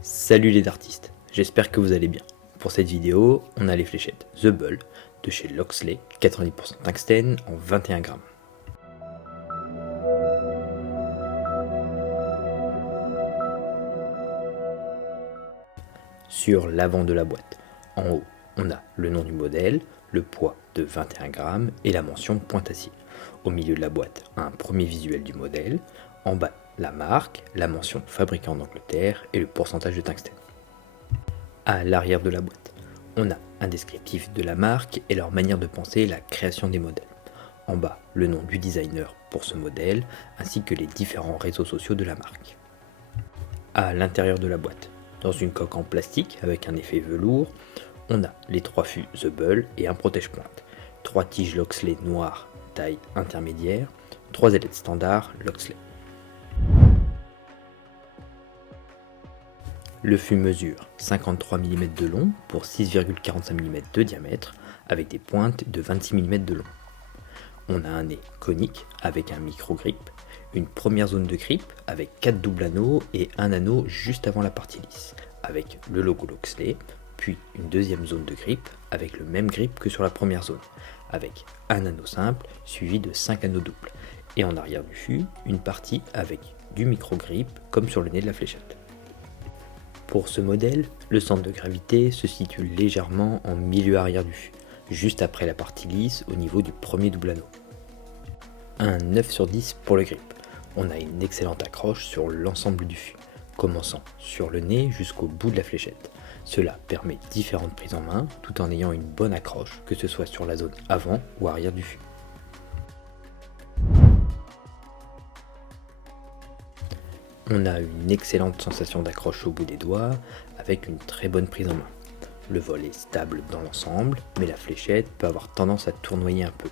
Salut les artistes, j'espère que vous allez bien. Pour cette vidéo, on a les fléchettes The Bull de chez Loxley, 90% tungstène en 21 grammes. Sur l'avant de la boîte, en haut, on a le nom du modèle, le poids de 21 grammes et la mention pointe-acier. Au milieu de la boîte, un premier visuel du modèle. En bas, la marque, la mention fabriquée en Angleterre et le pourcentage de tungstène. À l'arrière de la boîte, on a un descriptif de la marque et leur manière de penser la création des modèles. En bas, le nom du designer pour ce modèle, ainsi que les différents réseaux sociaux de la marque. À l'intérieur de la boîte, dans une coque en plastique avec un effet velours, on a les 3 fûts The Bull et un protège-pointe, 3 tiges Loxley noires taille intermédiaire, 3 ailettes standards Loxley. Le fût mesure 53 mm de long pour 6,45 mm de diamètre avec des pointes de 26 mm de long. On a un nez conique avec un micro-grip, une première zone de grip avec 4 doubles anneaux et un anneau juste avant la partie lisse avec le logo Loxley, puis une deuxième zone de grip avec le même grip que sur la première zone avec un anneau simple suivi de 5 anneaux doubles et en arrière du fût une partie avec du micro-grip comme sur le nez de la fléchette. Pour ce modèle, le centre de gravité se situe légèrement en milieu arrière du fût, juste après la partie lisse au niveau du premier double anneau. Un 9 sur 10 pour le grip. On a une excellente accroche sur l'ensemble du fût, commençant sur le nez jusqu'au bout de la fléchette. Cela permet différentes prises en main tout en ayant une bonne accroche, que ce soit sur la zone avant ou arrière du fût. On a une excellente sensation d'accroche au bout des doigts avec une très bonne prise en main. Le vol est stable dans l'ensemble, mais la fléchette peut avoir tendance à tournoyer un peu.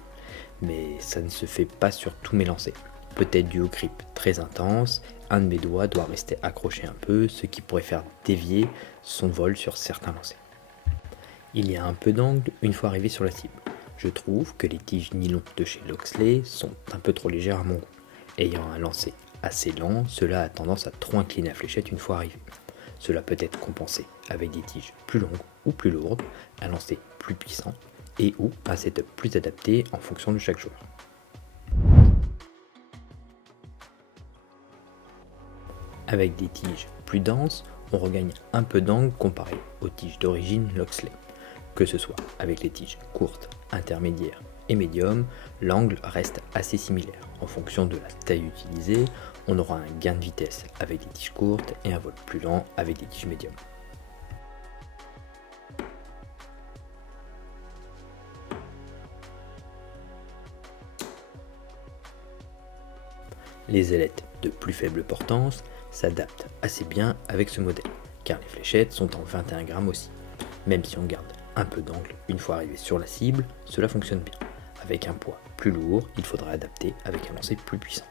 Mais ça ne se fait pas sur tous mes lancers. Peut-être dû au grip très intense, un de mes doigts doit rester accroché un peu, ce qui pourrait faire dévier son vol sur certains lancers. Il y a un peu d'angle une fois arrivé sur la cible. Je trouve que les tiges nylon de chez Loxley sont un peu trop légères à mon goût. Ayant un lancer assez lent, cela a tendance à trop incliner la fléchette une fois arrivé. Cela peut être compensé avec des tiges plus longues ou plus lourdes, un lancer plus puissant et ou un setup plus adapté en fonction de chaque joueur. Avec des tiges plus denses, on regagne un peu d'angle comparé aux tiges d'origine Loxley. Que ce soit avec les tiges courtes, intermédiaires et médium, l'angle reste assez similaire. En fonction de la taille utilisée, on aura un gain de vitesse avec des tiges courtes et un vol plus lent avec des tiges médium. Les ailettes de plus faible portance s'adaptent assez bien avec ce modèle, car les fléchettes sont en 21 grammes aussi. Même si on garde un peu d'angle une fois arrivé sur la cible, cela fonctionne bien. Avec un poids plus lourd, il faudra adapter avec un lancer plus puissant.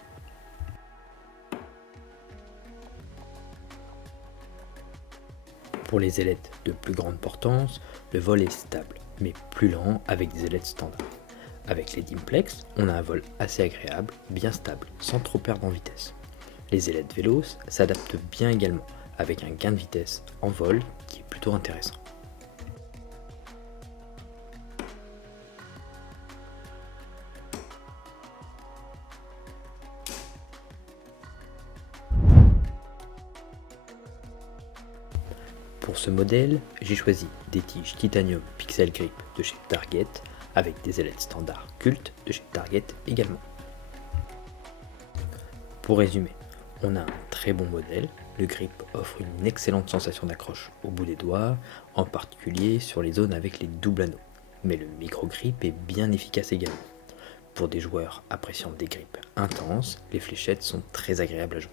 Pour les ailettes de plus grande portance, le vol est stable, mais plus lent avec des ailettes standards. Avec les Dimplex, on a un vol assez agréable, bien stable, sans trop perdre en vitesse. Les ailettes Veloce s'adaptent bien également, avec un gain de vitesse en vol qui est plutôt intéressant. Pour ce modèle, j'ai choisi des tiges Titanium Pixel Grip de chez Target avec des ailettes standards Cult de chez Target également. Pour résumer, on a un très bon modèle, le grip offre une excellente sensation d'accroche au bout des doigts, en particulier sur les zones avec les doubles anneaux, mais le micro-grip est bien efficace également. Pour des joueurs appréciant des grips intenses, les fléchettes sont très agréables à jouer.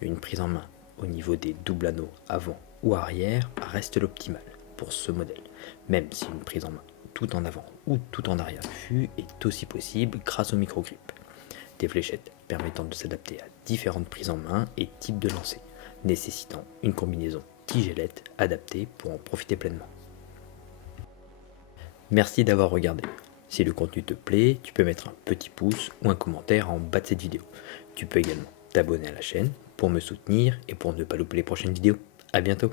Une prise en main au niveau des doubles anneaux avant ou arrière reste l'optimal pour ce modèle, même si une prise en main tout en avant ou tout en arrière du fût est aussi possible grâce au micro-grip. Des fléchettes permettant de s'adapter à différentes prises en main et types de lancers, nécessitant une combinaison tige-ailette adaptée pour en profiter pleinement. Merci d'avoir regardé. Si le contenu te plaît, tu peux mettre un petit pouce ou un commentaire en bas de cette vidéo. Tu peux également t'abonner à la chaîne pour me soutenir et pour ne pas louper les prochaines vidéos. À bientôt.